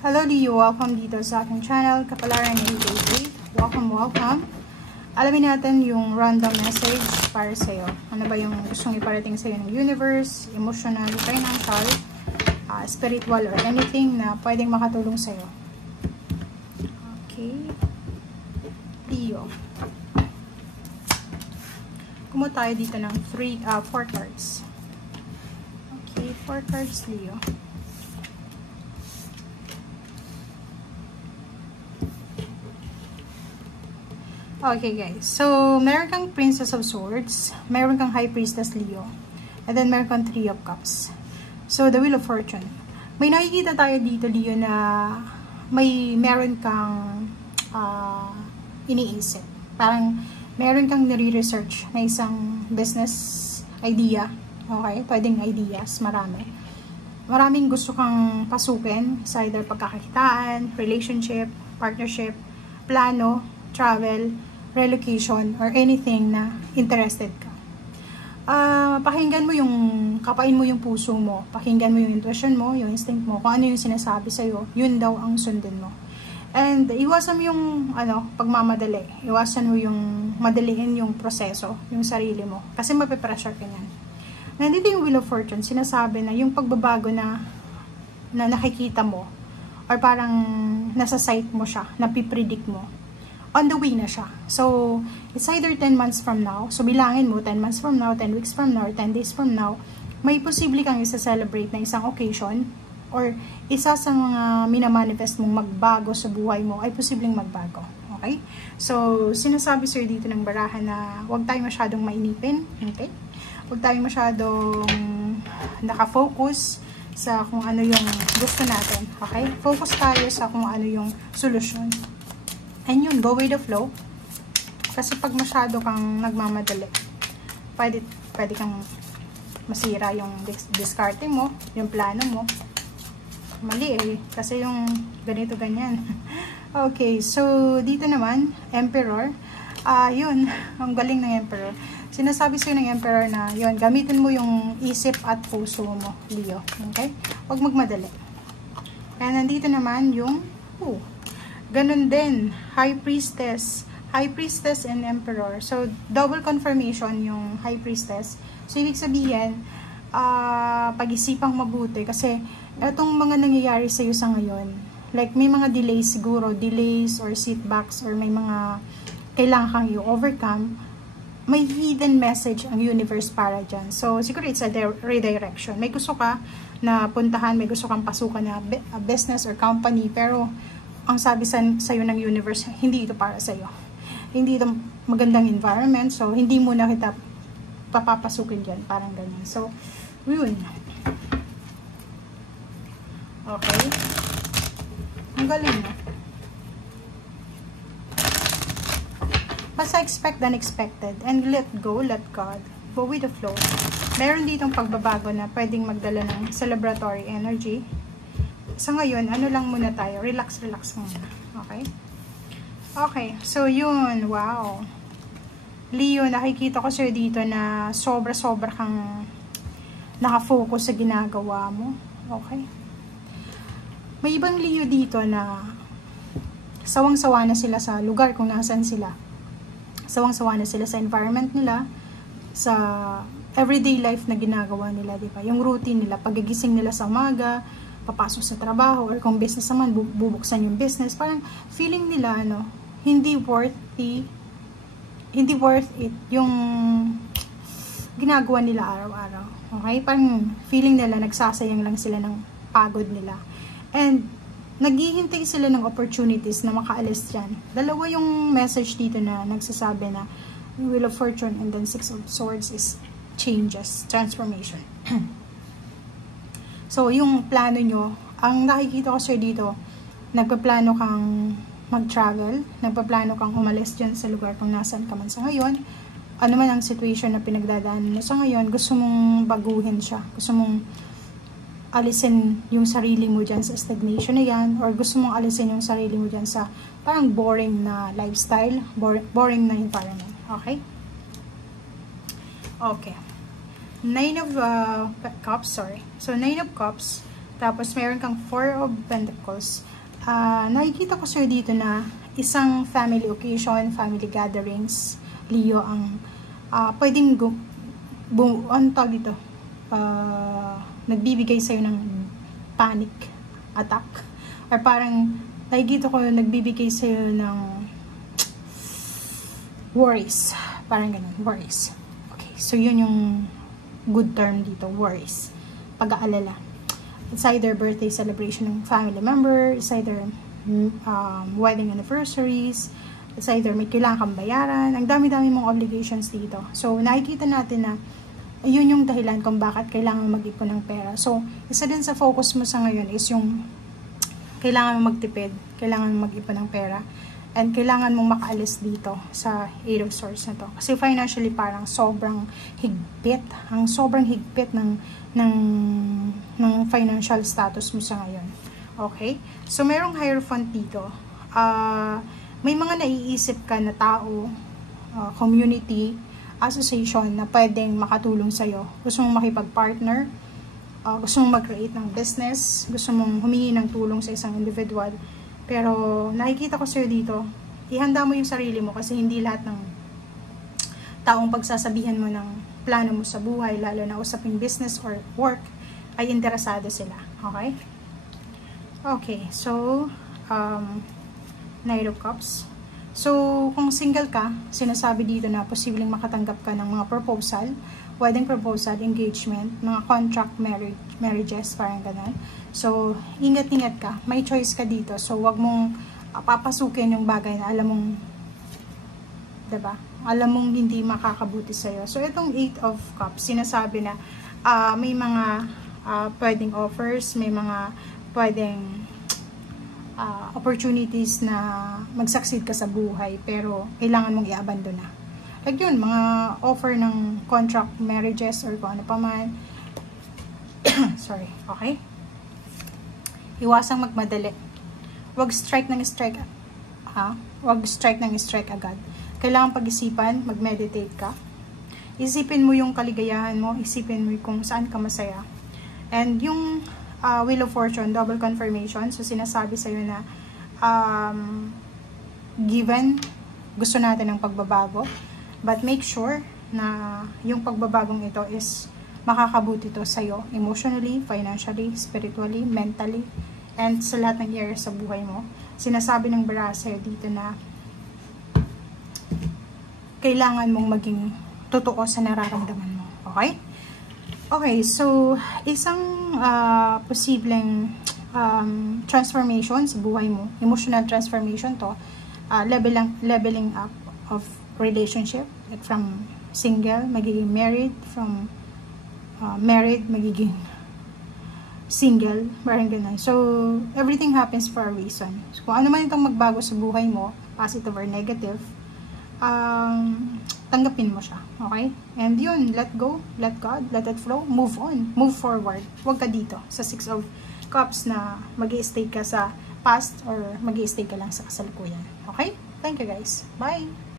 Hello Leo, welcome dito sa aking channel, Kapalaran 888. Welcome. Alamin natin yung random message para sa'yo. Ano ba yung gustong iparating sa'yo ng universe, emotional, financial, spiritual, or anything na pwedeng makatulong sa'yo. Okay. Leo. Kumuha tayo dito ng 4 cards. Okay, 4 cards Leo. Okay guys, so meron kang Princess of Swords, meron kang High Priestess Leo, and then meron kang 3 of Cups. So the Wheel of Fortune. May nakikita tayo dito Leo na meron kang iniisip. Parang meron kang nire-research na isang business idea. Okay, pwedeng ideas, maraming gusto kang pasukin, sa either pagkakakitaan, relationship, partnership, plano, travel, relocation, or anything na interested ka. Pakinggan mo kapain mo yung puso mo, pakinggan mo yung intuition mo, yung instinct mo, kung ano yung sinasabi sa'yo, yun daw ang sundin mo. And iwasan mo yung pagmamadali, iwasan mo yung madaliin yung proseso, yung sarili mo, kasi mapipressure ka yan. Nandito yung Wheel of Fortune, sinasabi na yung pagbabago na nakikita mo, or parang nasa sight mo siya, napipredict mo, on the way na siya. So, it's either 10 months from now. So, bilangin mo, 10 months from now, 10 weeks from now, or 10 days from now, may posible kang isa-celebrate na isang occasion, or isa sa mga minamanifest mong magbago sa buhay mo, ay posibleng magbago. Okay? So, sinasabi sir dito ng barahan na huwag tayo masyadong mainipin. Okay? Huwag tayo masyadong nakafocus sa kung ano yung gusto natin. Okay? Focus tayo sa kung ano yung solusyon. And yun, go with the flow. Kasi pag masyado kang nagmamadali, pwede kang masira yung discarding mo, yung plano mo. Mali eh. Kasi yung ganito, ganyan. Okay, so dito naman, Emperor. Yun, ang galing ng Emperor. Sinasabi sa'yo ng Emperor na, yun, gamitin mo yung isip at puso mo, Leo. Okay? Huwag magmadali. And nandito naman yung, ganun din, High Priestess and Emperor. So, double confirmation yung High Priestess. So, ibig sabihin, pag-isipang mabuti. Kasi, etong mga nangyayari sa'yo sa ngayon, like, may mga delays siguro, delays or setbacks, or may mga kailangan kang i-overcome, may hidden message ang universe para dyan. So, siguro it's a redirection. May gusto ka na puntahan, may gusto kang pasukan na business or company, pero ang sabi sa'yo ng universe, hindi ito para sa'yo. Hindi ito magandang environment, so hindi mo na kita papapasukin dyan, parang ganyan. So, yun. Okay. Ang galing na. Basta expect the unexpected and let go, let God. Go with the flow. Meron ditong pagbabago na pwedeng magdala ng celebratory energy. So ngayon, ano lang muna tayo, relax muna. Okay? Okay, so yun, wow. Leo, nakikita ko sir dito na sobra-sobra kang nakafocus sa ginagawa mo. Okay? May ibang Leo dito na sawang-sawa na sila sa lugar kung nasan sila. Sawang-sawa na sila sa environment nila, sa everyday life na ginagawa nila, di ba? Yung routine nila, pagigising nila sa umaga, papasok sa trabaho, or kung business naman, bubuksan yung business. Parang feeling nila, hindi worth it yung ginagawa nila araw-araw. Okay? Parang feeling nila, nagsasayang lang sila ng pagod nila. And, naghihintay sila ng opportunities na makaalis dyan. Dalawa yung message dito na nagsasabi na Wheel of Fortune and then 6 of Swords is changes, transformation. So, yung plano nyo, ang nakikita ko sir dito, nagpaplano kang mag-travel, nagpaplano kang umalis dyan sa lugar kung nasan ka man sa ngayon, ano man ang situation na pinagdadaanan mo sa ngayon, gusto mong baguhin siya, gusto mong alisin yung sarili mo dyan sa stagnation na yan, or gusto mong alisin yung sarili mo dyan sa parang boring na lifestyle, boring na environment. Okay? Okay. 9 of Cups, sorry. So, 9 of Cups, Tapos, meron kang Four of Pentacles. Nakikita ko sa'yo dito na isang family occasion, family gatherings, Leo, ang pwedeng nagbibigay sa'yo ng panic attack. Or parang, nakikita ko nagbibigay sa'yo ng worries. Parang ganun, worries. Okay, so yun yung good term dito, worries. Pag-aalala. It's either birthday celebration ng family member, it's either wedding anniversaries, it's either may kailangan kang bayaran, ang dami-dami mong obligations dito. So, nakikita natin na yun yung dahilan kung bakit kailangan mag-ipon ng pera. So, isa din sa focus mo sa ngayon is yung kailangan mong magtipid, kailangan mong mag-ipon ng pera, and kailangan mong makaalis dito sa 8 of Swords na to. Kasi financially parang sobrang higpit, sobrang higpit ng financial status mo sa ngayon. Okay? So, merong Hierophant dito. May mga naiisip ka na tao, community, association na pwedeng makatulong sa'yo. Gusto mong makipag-partner, gusto mong mag-create ng business, gusto mong humingi ng tulong sa isang individual. Pero nakikita ko sa'yo dito, ihanda mo yung sarili mo kasi hindi lahat ng taong pagsasabihan mo ng plano mo sa buhay, lalo na usaping business or work, ay interesado sila. Okay? Okay, so, Knight of Cups. So, kung single ka, sinasabi dito na posibleng makatanggap ka ng mga proposal, wedding proposal, engagement, mga contract marriages, parang ganun. So, ingat-ingat ka. May choice ka dito. So, wag mong papasukin yung bagay na alam mong, diba? Alam mong hindi makakabuti sa'yo. So, itong 8 of Cups, sinasabi na may mga pwedeng offers, may mga pwedeng opportunities na mag-succeed ka sa buhay, pero kailangan mong i-abandon na. Like yun, mga offer ng contract marriages or kung ano pa man. Sorry, okay? Iwasang magmadali. Huwag strike ng strike, Huwag strike ng strike agad. Kailangan pag-isipan, mag-meditate ka. Isipin mo yung kaligayahan mo, isipin mo kung saan ka masaya. And yung Wheel of Fortune, double confirmation. So, sinasabi sa'yo na given, gusto natin ng pagbabago. But make sure na yung pagbabagong ito is makakabuti to sa'yo emotionally, financially, spiritually, mentally, and sa lahat ng areas sa buhay mo. Sinasabi ng Barasa dito na kailangan mong maging totoo sa nararamdaman mo. Okay? Okay, so isang posibleng transformation sa buhay mo, emotional transformation to, leveling up of relationship, like from single, magiging married, from married, magiging single, parang ganun. So, everything happens for a reason. So, kung ano man itong magbago sa buhay mo, positive or negative, tanggapin mo siya. Okay? And yun, let go, let God, let it flow, move on, move forward. Huwag ka dito sa 6 of Cups na mag-i-stay ka sa past or mag-i-stay ka lang sa kasalukuyan. Okay? Thank you guys. Bye!